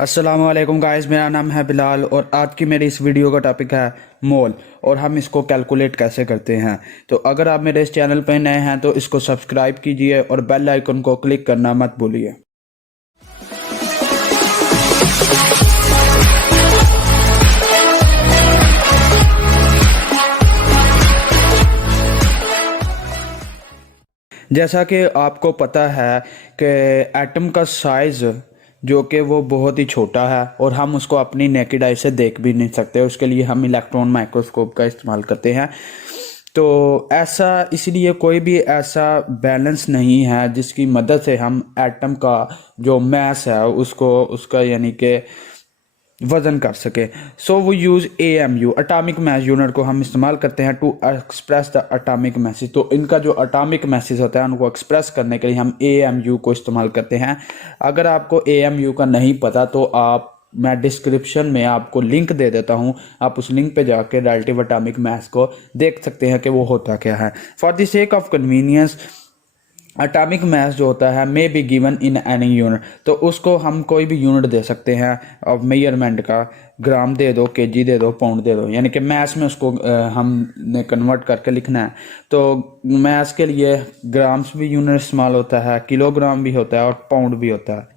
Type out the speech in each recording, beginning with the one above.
अस्सलामु अलैकुम गाइस, मेरा नाम है बिलाल और आज की मेरी इस वीडियो का टॉपिक है मोल और हम इसको कैलकुलेट कैसे करते हैं। तो अगर आप मेरे इस चैनल पर नए हैं तो इसको सब्सक्राइब कीजिए और बेल आइकन को क्लिक करना मत भूलिए। जैसा कि आपको पता है कि एटम का साइज़ जो कि वो बहुत ही छोटा है और हम उसको अपनी नेकेड आई से देख भी नहीं सकते, उसके लिए हम इलेक्ट्रॉन माइक्रोस्कोप का इस्तेमाल करते हैं। तो ऐसा इसलिए कोई भी ऐसा बैलेंस नहीं है जिसकी मदद से हम एटम का जो मैस है उसको उसका यानी कि वजन कर सके। सो वो use AMU atomic mass unit को हम इस्तेमाल करते हैं to express the atomic message. तो इनका जो अटामिक मैसेज होता है उनको एक्सप्रेस करने के लिए हम AMU को इस्तेमाल करते हैं। अगर आपको AMU का नहीं पता तो मैं डिस्क्रिप्शन में आपको लिंक दे देता हूं, आप उस लिंक पे जाकर रिलेटिव अटामिक मैस को देख सकते हैं कि वो होता क्या है। For the sake of convenience atomic mass जो होता है may be given in any unit, तो उसको हम कोई भी यूनिट दे सकते हैं ऑफ मेजरमेंट का। ग्राम दे दो, केजी दे दो, पाउंड दे दो, यानी कि मैस में उसको हमने कन्वर्ट करके लिखना है। तो मैस के लिए ग्राम्स भी यूनिट इस्तेमाल होता है, किलोग्राम भी होता है और पाउंड भी होता है।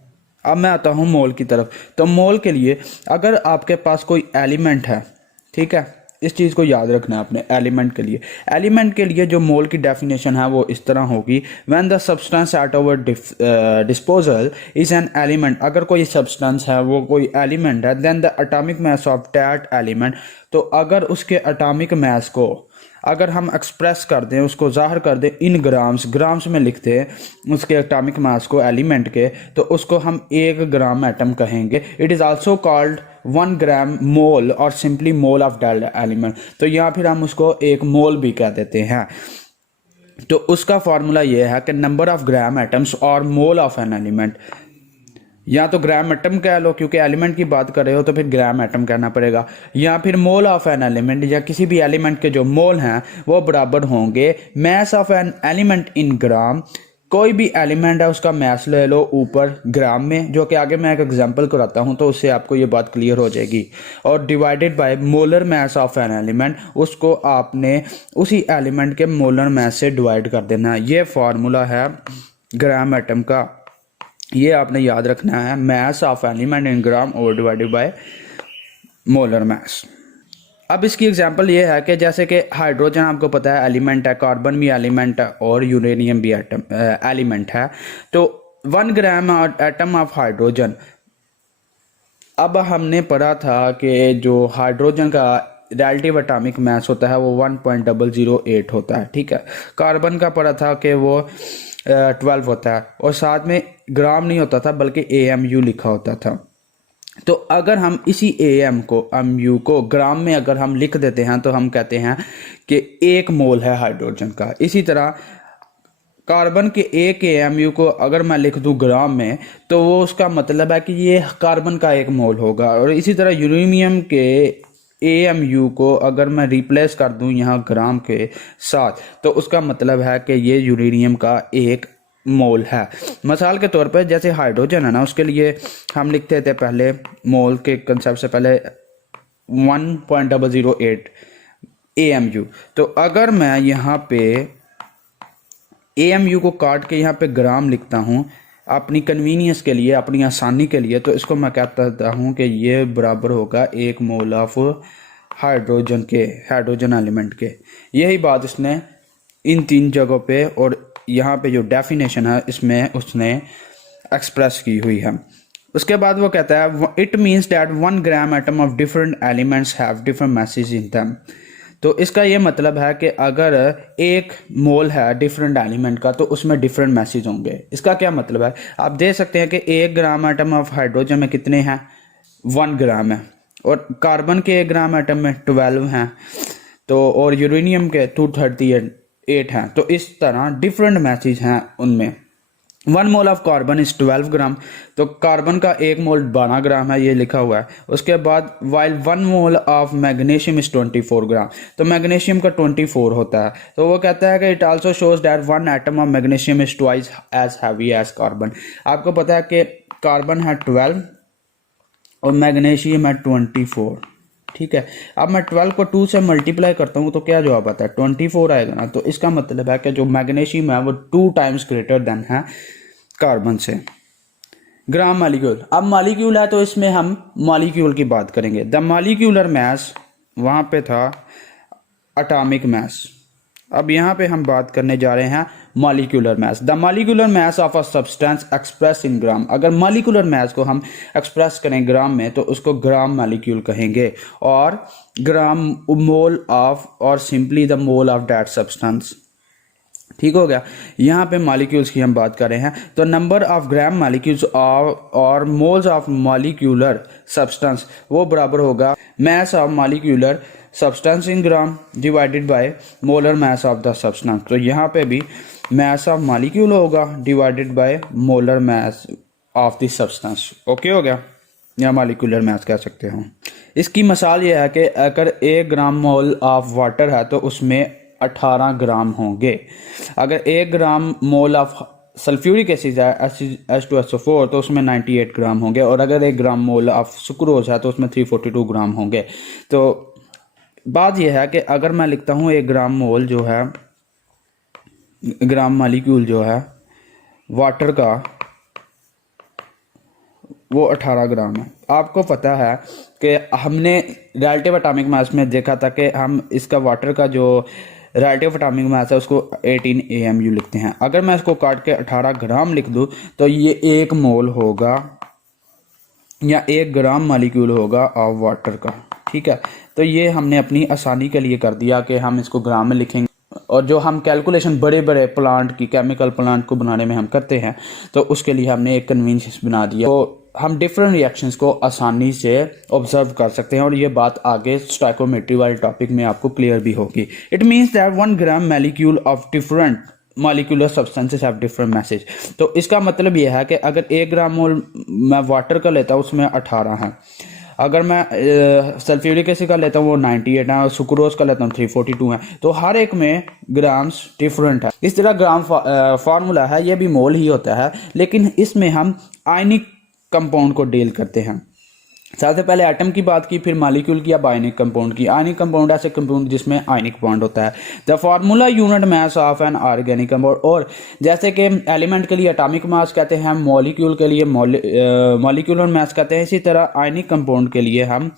अब मैं आता हूँ मोल की तरफ। तो मोल के लिए अगर आपके पास कोई एलिमेंट है, ठीक है, इस चीज़ को याद रखना है अपने एलिमेंट के लिए जो मोल की डेफिनेशन है वो इस तरह होगी। When the substance at our disposal is an element, अगर कोई सब्सटेंस है वो कोई एलिमेंट है, then the atomic mass of that element, तो अगर उसके एटॉमिक मास को अगर हम एक्सप्रेस कर दें, उसको जाहिर कर दें इन ग्राम्स में लिखते हैं उसके एटॉमिक मास को एलिमेंट के, तो उसको हम 1 ग्राम एटम कहेंगे। इट इज़ आल्सो कॉल्ड 1 ग्राम मोल और simply mole of that element. तो यहाँ फिर हम उसको 1 मोल भी कह देते हैं। तो उसका फॉर्मूला ये है कि नंबर ऑफ ग्राम एटम्स और मोल ऑफ एन एलिमेंट, या तो ग्राम एटम कह लो क्योंकि एलिमेंट की बात कर रहे हो तो फिर ग्राम एटम कहना पड़ेगा, या फिर मोल ऑफ एन एलिमेंट, या किसी भी एलिमेंट के जो मोल हैं वो बराबर होंगे mass of an element in gram. कोई भी एलिमेंट है उसका मैस ले लो ऊपर ग्राम में, जो कि आगे मैं एक एग्जांपल कराता हूं तो उससे आपको ये बात क्लियर हो जाएगी, और divided by molar mass of an element, उसको आपने उसी एलिमेंट के मोलर मैस से डिवाइड कर देना। ये फार्मूला है ग्राम एटम का, ये आपने याद रखना है, मैस ऑफ एलिमेंट इन ग्राम और डिवाइडेड बाय मोलर मैस। अब इसकी एग्जांपल ये है कि जैसे कि हाइड्रोजन आपको पता है एलिमेंट है, कार्बन भी एलिमेंट है और यूरेनियम भी एलिमेंट है। तो 1 ग्राम एटम ऑफ हाइड्रोजन, अब हमने पढ़ा था कि जो हाइड्रोजन का रिलेटिव एटॉमिक मास होता है वो 1.008 होता है, ठीक है। कार्बन का पढ़ा था कि वो 12 होता है और साथ में ग्राम नहीं होता था बल्कि AMU लिखा होता था। तो अगर हम इसी AMU को ग्राम में अगर हम लिख देते हैं तो हम कहते हैं कि 1 मोल है हाइड्रोजन का। इसी तरह कार्बन के 1 AMU को अगर मैं लिख दूं ग्राम में तो वो उसका मतलब है कि ये कार्बन का 1 मोल होगा। और इसी तरह यूरेनियम के AMU को अगर मैं रिप्लेस कर दूं यहाँ ग्राम के साथ तो उसका मतलब है कि ये यूरेनियम का 1 मोल है। मिसाल के तौर पर जैसे हाइड्रोजन है ना, उसके लिए हम लिखते थे पहले मोल के कंसेप्ट से पहले 1.008 AMU। तो अगर मैं यहाँ पे AMU को काट के यहाँ पे ग्राम लिखता हूँ अपनी कन्वीनियंस के लिए, अपनी आसानी के लिए, तो इसको मैं कहता हूँ कि ये बराबर होगा 1 मोल ऑफ हाइड्रोजन एलिमेंट के। यही बात इसने इन 3 जगहों पे और यहाँ पे जो डेफिनेशन है इसमें उसने एक्सप्रेस की हुई है। उसके बाद वो कहता है it means that 1 gram atom of different elements have different message in them. तो इसका ये मतलब है कि अगर 1 मोल है डिफरेंट एलिमेंट का तो उसमें डिफरेंट मैसेज होंगे। इसका क्या मतलब है, आप देख सकते हैं कि 1 ग्राम एटम ऑफ हाइड्रोजन में कितने हैं, 1 ग्राम है, और कार्बन के 1 ग्राम एटम में 12 हैं, तो और यूरेनियम के 238 हैं। तो इस तरह डिफरेंट मैसेज हैं उनमें। 1 मोल ऑफ कार्बन इज 12 ग्राम, तो कार्बन का 1 मोल 12 ग्राम है, ये लिखा हुआ है। उसके बाद while 1 mole of magnesium is 24 ग्राम, तो मैग्नीशियम का 24 होता है। तो वो कहता है कि it also shows that 1 atom of magnesium is twice as heavy as carbon. आपको पता है कि कार्बन है 12 और मैग्नीशियम है 24। ठीक है, अब मैं 12 को 2 से मल्टीप्लाई करता हूँ तो क्या जवाब आता है, 24 आएगा ना। तो इसका मतलब है कि जो मैग्नीशियम है वो 2 टाइम्स ग्रेटर देन है कार्बन से। ग्राम मालिक्यूल, अब मालिक्यूल है तो इसमें हम मालिक्यूल की बात करेंगे। द मालिक्यूलर मैस, वहाँ पे था एटॉमिक मैस, अब यहाँ पे हम बात करने जा रहे हैं molecular mass. The molecular mass of a substance express in gram, अगर मॉलिक्यूलर मैस को हम एक्सप्रेस करें ग्राम में तो उसको ग्राम मॉलिक्यूल कहेंगे, और ग्राम मोल ऑफ, और simply the mole of that substance. ठीक हो गया, यहाँ पे मॉलिक्यूल्स की हम बात कर रहे हैं। तो नंबर ऑफ ग्राम मॉलिक्यूल्स और मोल्स ऑफ मॉलिक्यूलर सब्सटेंस वो बराबर होगा mass of molecular substance in gram divided by molar mass of the substance. तो यहाँ पे भी मैस ऑफ मॉलिक्यूल होगा divided by molar mass of the substance. Okay हो गया, या मॉलिक्यूलर मैस कह सकते हो। इसकी मिसाल ये है कि अगर 1 ग्राम मोल ऑफ वाटर है तो उसमें 18 ग्राम होंगे। अगर 1 ग्राम मोल ऑफ सल्फ्यूरिक एसिड है H2SO4 तो उसमें 98 ग्राम होंगे, और अगर 1 ग्राम मोल ऑफ सुक्रोज है तो उसमें 342 ग्राम होंगे। तो बात यह है कि अगर मैं लिखता हूँ 1 ग्राम मोल जो है, ग्राम मालिक्यूल जो है वाटर का वो 18 ग्राम है। आपको पता है कि हमने रिलेटिव एटॉमिक मास में देखा था कि हम इसका वाटर का जो रिलेटिव एटॉमिक मास है उसको 18 AMU लिखते हैं। अगर मैं इसको काट के 18 ग्राम लिख दूं तो ये 1 मोल होगा या 1 ग्राम मालिक्यूल होगा ऑफ वाटर का। ठीक है, तो ये हमने अपनी आसानी के लिए कर दिया कि हम इसको ग्राम में लिखेंगे, और जो हम कैलकुलेशन बड़े बड़े प्लांट की, केमिकल प्लांट को बनाने में हम करते हैं तो उसके लिए हमने एक कन्वीनियंस बना दिया। तो हम डिफरेंट रिएक्शंस को आसानी से ऑब्जर्व कर सकते हैं, और ये बात आगे स्टोइकोमेट्री वाले टॉपिक में आपको क्लियर भी होगी। It means that 1 gram molecule of different molecular substances have different message. तो इसका मतलब यह है कि अगर 1 ग्राम मोल मैं वाटर का लेता हूँ उसमें 18 है, अगर मैं सल्फ्यूरिक एसिड का लेता हूँ वो 98 है, और सुक्रोज का लेता हूँ 342 है। तो हर एक में ग्राम्स डिफरेंट है। इस तरह ग्राम फार्मूला है ये भी मोल ही होता है, लेकिन इसमें हम आयनिक कंपाउंड को डील करते हैं। सबसे पहले एटम की बात की, फिर मॉलिक्यूल की, अब आयनिक कंपाउंड की। आयनिक कंपाउंड ऐसे कंपाउंड जिसमें आयनिक बॉन्ड होता है। The formula unit mass of an organic compound, और जैसे कि एलिमेंट के लिए एटॉमिक मास कहते हैं, मॉलिक्यूल के लिए मॉलिक्यूलर मास कहते हैं, इसी तरह आयनिक कंपाउंड के लिए हम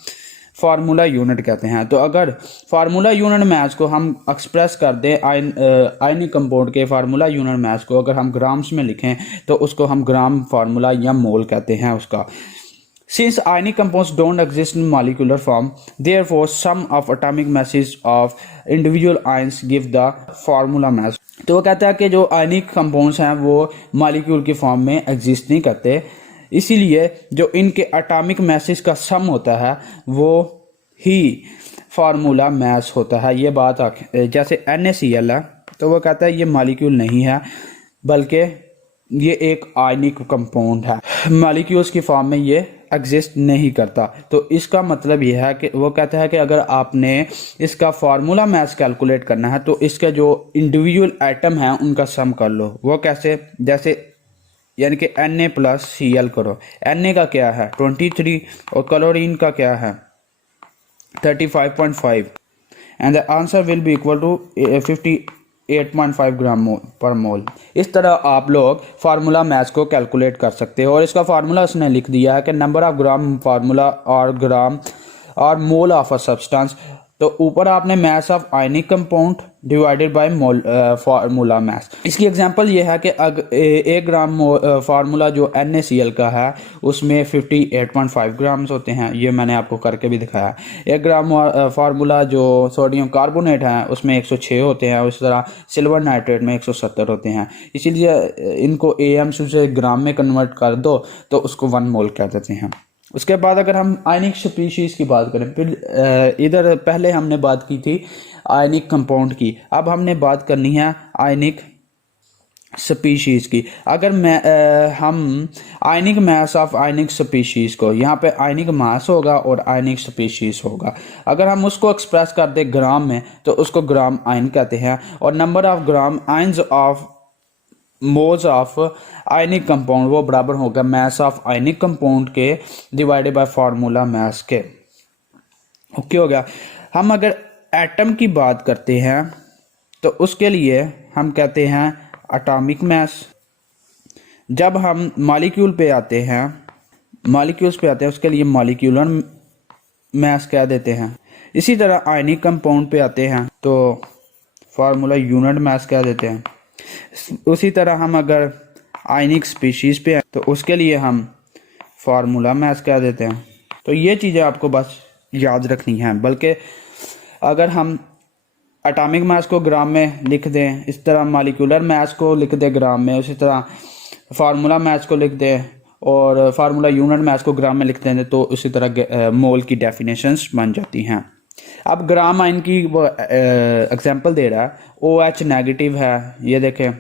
फार्मूला यूनिट कहते हैं। तो अगर फार्मूला यूनिट मास को हम एक्सप्रेस कर दें आयनिक कंपाउंड के फार्मूला यूनिट मास को अगर हम ग्राम्स में लिखें तो उसको हम ग्राम फार्मूला या मोल कहते हैं उसका। Since ionic compounds don't exist in molecular form, therefore sum of atomic masses of individual ions give the formula mass। तो वो कहता है कि जो आयनिक कंपाउंड्स हैं वो मॉलिक्यूल की फॉर्म में एग्जिस्ट नहीं करते, इसीलिए जो इनके एटॉमिक मैसेज का सम होता है वो ही फार्मूला मैस होता है। ये बात जैसे NaCl है तो वो कहता है ये मॉलिक्यूल नहीं है बल्कि ये एक आयनिक कंपाउंड है, मॉलिक्यूल्स की फॉर्म में ये एग्जिस्ट नहीं करता। तो इसका मतलब यह है कि वो कहता है कि अगर आपने इसका फार्मूला मैस कैलकुलेट करना है तो इसके जो इंडिविजुअल एटम हैं उनका सम कर लो। वो कैसे, जैसे यानी कि Na+Cl करो। Na का क्या है 23 और क्लोरीन का क्या है 35.5 and the answer will be equal to 58.5 gram पर मोल। इस तरह आप लोग फार्मूला मैथ्स को कैलकुलेट कर सकते हो, और इसका फार्मूला उसने लिख दिया है कि नंबर ऑफ ग्राम फार्मूला और ग्राम और मोल ऑफ अ सब्सटेंस। तो ऊपर आपने mass of ionic compound divided by mole formula mass. इसकी एग्जांपल ये है कि एक ग्राम फार्मूला जो NaCl का है उसमें 58.5 ग्राम्स होते हैं, ये मैंने आपको करके भी दिखाया। 1 ग्राम फार्मूला जो सोडियम कार्बोनेट है उसमें 106 होते हैं, उस तरह सिल्वर नाइट्रेट में 170 होते हैं। इसीलिए इनको AMU से ग्राम में कन्वर्ट कर दो तो उसको 1 मोल कह देते हैं। उसके बाद अगर हम आयनिक स्पीशीज़ की बात करें, फिर इधर पहले हमने बात की थी आयनिक कंपाउंड की, अब हमने बात करनी है आयनिक स्पीशीज़ की। अगर हम आयनिक मास ऑफ आयनिक स्पीशीज़ को, यहाँ पे आयनिक मास होगा और आयनिक स्पीशीज़ होगा, अगर हम उसको एक्सप्रेस कर दे ग्राम में तो उसको ग्राम आयन कहते हैं। और number of gram ions of moles of ionic compound वो बराबर होगा मास ऑफ आयनिक कंपाउंड के डिवाइडेड बाय फार्मूला मास के। ओके हो गया। हम अगर एटम की बात करते हैं तो उसके लिए हम कहते हैं एटॉमिक मास। जब हम मॉलिक्यूल पे आते हैं, मॉलिक्यूल्स पे आते हैं उसके लिए मॉलिक्यूलर मास कह देते हैं। इसी तरह आयनिक कंपाउंड पे आते हैं तो फार्मूला यूनिट मास कह देते हैं। उसी तरह हम अगर आयनिक स्पीशीज़ पे हैं तो उसके लिए हम फार्मूला मास कह देते हैं। तो ये चीज़ें आपको बस याद रखनी है। बल्कि अगर हम एटॉमिक मास को ग्राम में लिख दें, इस तरह मॉलिक्यूलर मास को लिख दें ग्राम में, उसी तरह फार्मूला मास को लिख दें और फार्मूला यूनिट मास को ग्राम में लिख दें तो उसी तरह मोल की डेफिनेशंस बन जाती हैं। अब ग्राम आयन की वो एग्जांपल दे रहा है, OH नेगेटिव है ये देखें,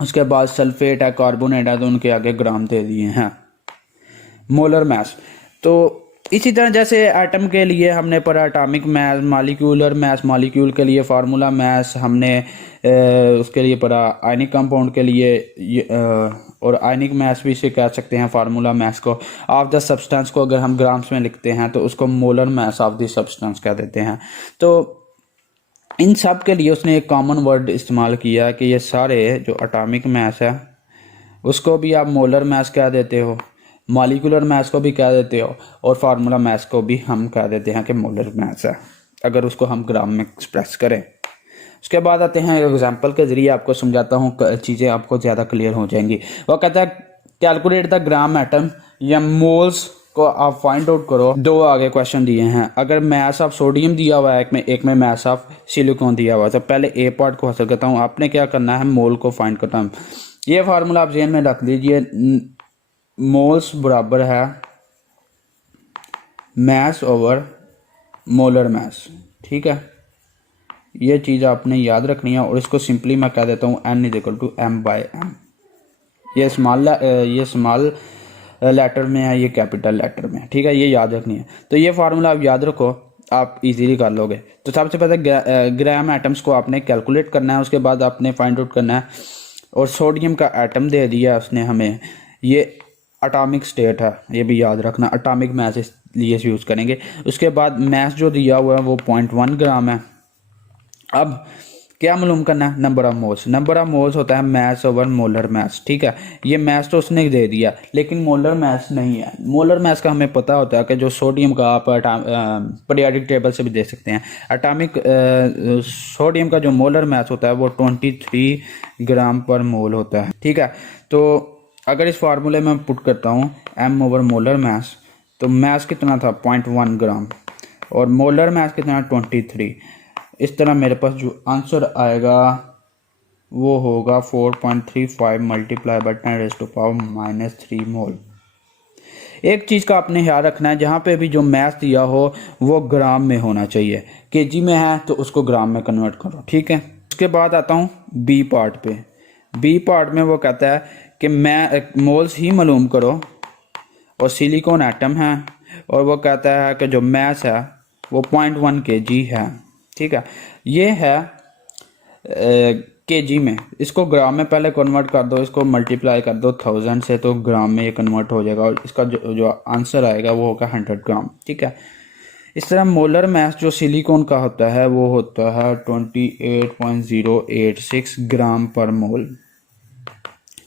उसके बाद सल्फेट है, कार्बोनेट है, तो उनके आगे ग्राम दे दिए हैं। मोलर मास तो इसी तरह जैसे एटम के लिए हमने पढ़ा atomic mass, molecular mass, molecule के लिए फार्मूला मास, हमने उसके लिए पढ़ा आयनिक कंपाउंड के लिए और आयनिक मास भी इसे कह सकते हैं फार्मूला मास को। ऑफ द सब्सटेंस को अगर हम ग्राम्स में लिखते हैं तो उसको molar mass of the substance कह देते हैं। तो इन सब के लिए उसने एक कॉमन वर्ड इस्तेमाल किया कि ये सारे जो एटॉमिक मास है उसको भी आप मोलर मास कह देते हो, मॉलिक्यूलर मास को भी कह देते हो और फार्मूला मास को भी हम कह देते हैं कि मोलर मास है अगर उसको हम ग्राम में एक्सप्रेस करें। उसके बाद आते हैं एग्जांपल के ज़रिए आपको समझाता हूँ, चीज़ें आपको ज़्यादा क्लियर हो जाएंगी। वो कहता है कैलकुलेट द ग्राम एटम या मोल्स को आप फाइंड आउट करो। दो आगे क्वेश्चन दिए हैं, अगर मास ऑफ सोडियम दिया हुआ है एक में मास ऑफ सिलिकॉन दिया हुआ है, तो पहले ए पार्ट को हासिल करता हूँ। आपने क्या करना है, मोल को फाइंड करना है। ये फार्मूला आप जेन में रख लीजिए, मोल्स बराबर है मास ओवर मोलर मास। ठीक है, ये चीज़ आपने याद रखनी है और इसको सिंपली मैं कह देता हूँ N is equal to M/M। ये स्मॉल लेटर में है, ये कैपिटल लेटर में। ठीक है, ये याद रखनी है। तो ये फार्मूला आप याद रखो, आप इजीली कर लोगे। तो सबसे पहले ग्राम एटम्स को आपने कैलकुलेट करना है, उसके बाद आपने फाइंड आउट करना है। और सोडियम का एटम दे दिया उसने हमें, ये एटॉमिक स्टेट है, ये भी याद रखना। एटॉमिक मास इसलिए यूज़ करेंगे। उसके बाद मास जो दिया हुआ है वो 0.1 ग्राम है। अब क्या मालूम करना है, number of moles. Number of moles होता है मास ओवर मोलर मास। ठीक है, ये मास तो उसने दे दिया लेकिन मोलर मास नहीं है। मोलर मास का हमें पता होता है कि जो सोडियम का आप पीरियोडिक टेबल से भी दे सकते हैं। एटॉमिक सोडियम का जो मोलर मास होता है वो 23 ग्राम पर मोल होता है। ठीक है, तो अगर इस फार्मूले में पुट करता हूँ M ओवर मोलर मास, तो मास कितना था 0.1 ग्राम और मोलर मास कितना 23। इस तरह मेरे पास जो आंसर आएगा वो होगा 4.35 मल्टीप्लाई बाई 10⁻³ मोल। एक चीज़ का आपने ख्याल रखना है, जहाँ पे भी जो मास दिया हो वो ग्राम में होना चाहिए। केजी में है तो उसको ग्राम में कन्वर्ट करो। ठीक है, उसके बाद आता हूँ बी पार्ट पे। बी पार्ट में वो कहता है कि मैं मोल्स ही मालूम करो और सिलिकॉन एटम है और वो कहता है कि जो मास है वो 0.1 kg है। ठीक है, ये है केजी में, इसको ग्राम में पहले कन्वर्ट कर दो, इसको मल्टीप्लाई कर दो 1000 से तो ग्राम में ये कन्वर्ट हो जाएगा और इसका जो आंसर आएगा वो होगा 100 ग्राम। ठीक है, इस तरह मोलर मास जो सिलिकॉन का होता है वो होता है 28.086 ग्राम पर मोल।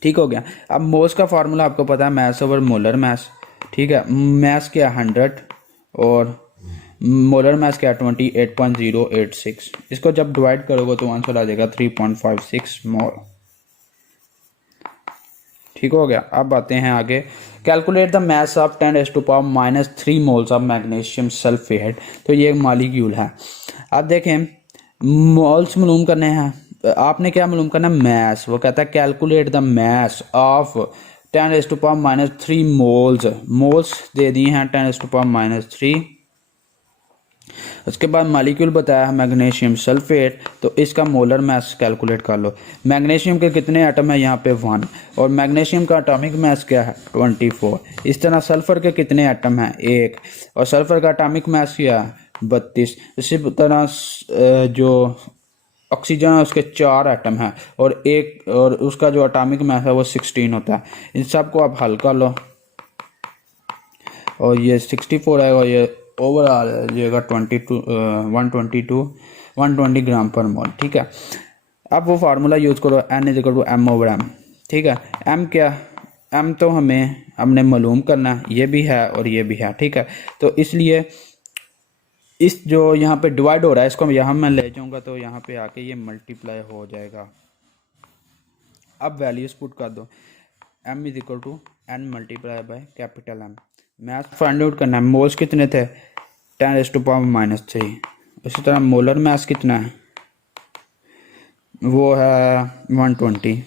ठीक हो गया। अब मोल्स का फार्मूला आपको पता है, मास ओवर मोलर मास। ठीक है, मास क्या 100 और मोलर मास क्या 28.086। इसको जब डिवाइड करोगे तो आंसर आ जाएगा 3.56 मोल। ठीक हो गया। अब आते हैं आगे, calculate the mass of 10⁻³ moles of magnesium sulphate. तो ये मॉलिक्यूल है। अब देखें मोल्स मालूम करने हैं, आपने क्या मालूम करना, मास। वो कहता है calculate the mass of 10⁻³ moles. Moles दे दिए हैं 10⁻³। उसके बाद मॉलिक्यूल बताया है मैग्नीशियम सल्फेट, तो इसका मोलर मास कैलकुलेट कर लो। मैग्नीशियम के कितने एटम है, यहाँ पे 1 और मैग्नीशियम का एटॉमिक मास क्या है 24। इस तरह सल्फर के कितने एटम हैं 1 और सल्फर का एटॉमिक मास क्या है 32। इसी तरह जो ऑक्सीजन उसके 4 एटम हैं और उसका जो एटॉमिक मास है वो 16 होता है। इन सब को आप हल कर लो और ये 64 है और ये ओवरऑल आ जाएगा 120 ग्राम पर मोल। ठीक है, अब वो फार्मूला यूज़ करो N=m/m। ठीक है, m क्या, m तो हमने मालूम करना है, ये भी है और ये भी है। ठीक है, तो इसलिए इस जो यहाँ पे डिवाइड हो रहा है इसको यहाँ मैं ले जाऊँगा तो यहाँ पे आके ये मल्टीप्लाई हो जाएगा। अब वैल्यूज पुट कर दो, m=n×M। मैथ फाइंड आउट करना है, मोल्स कितने थे 10⁻⁻3। इसी तरह मोलर मास कितना है, वो है 120।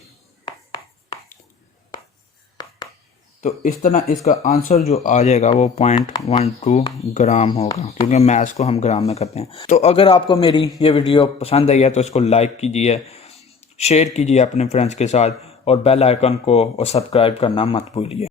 तो इस तरह इसका आंसर जो आ जाएगा वो 0.12 ग्राम होगा, क्योंकि मैथ्स को हम ग्राम में करते हैं। तो अगर आपको मेरी ये वीडियो पसंद आई है तो इसको लाइक कीजिए, शेयर कीजिए अपने फ्रेंड्स के साथ और बेल आइकन को सब्सक्राइब करना मत भूलिए।